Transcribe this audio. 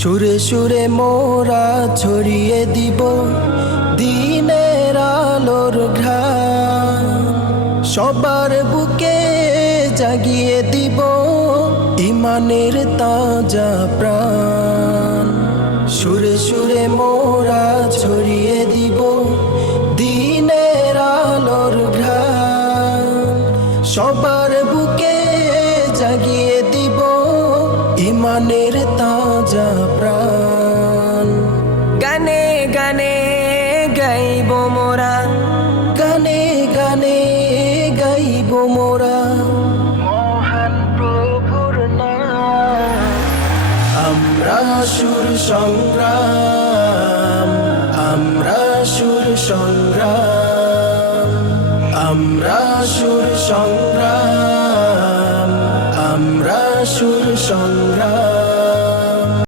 সুরে সুরে মোরা ছড়িয়ে দিব দিনের আলোর ঘ্রাণ, সবার বুকে জাগিয়ে দিব ইমানের তাজা প্রাণ। সুরে সুরে মোরা ছড়িয়ে দিব দিনের আলোর ঘ্রাণ, সবার বুকে জাগিয়ে দিব ইমানের তাজা প্রাণ। গানে গানে গাইব মোরা, গানে গানে গাইব মোরা মহান প্রভুর নাম। আমরা সুর সংগ্রাম, আমরা সুর সংগ্রাম, আমরা সুর সংগ্রাম, আমরা সুর সংগ্রাম।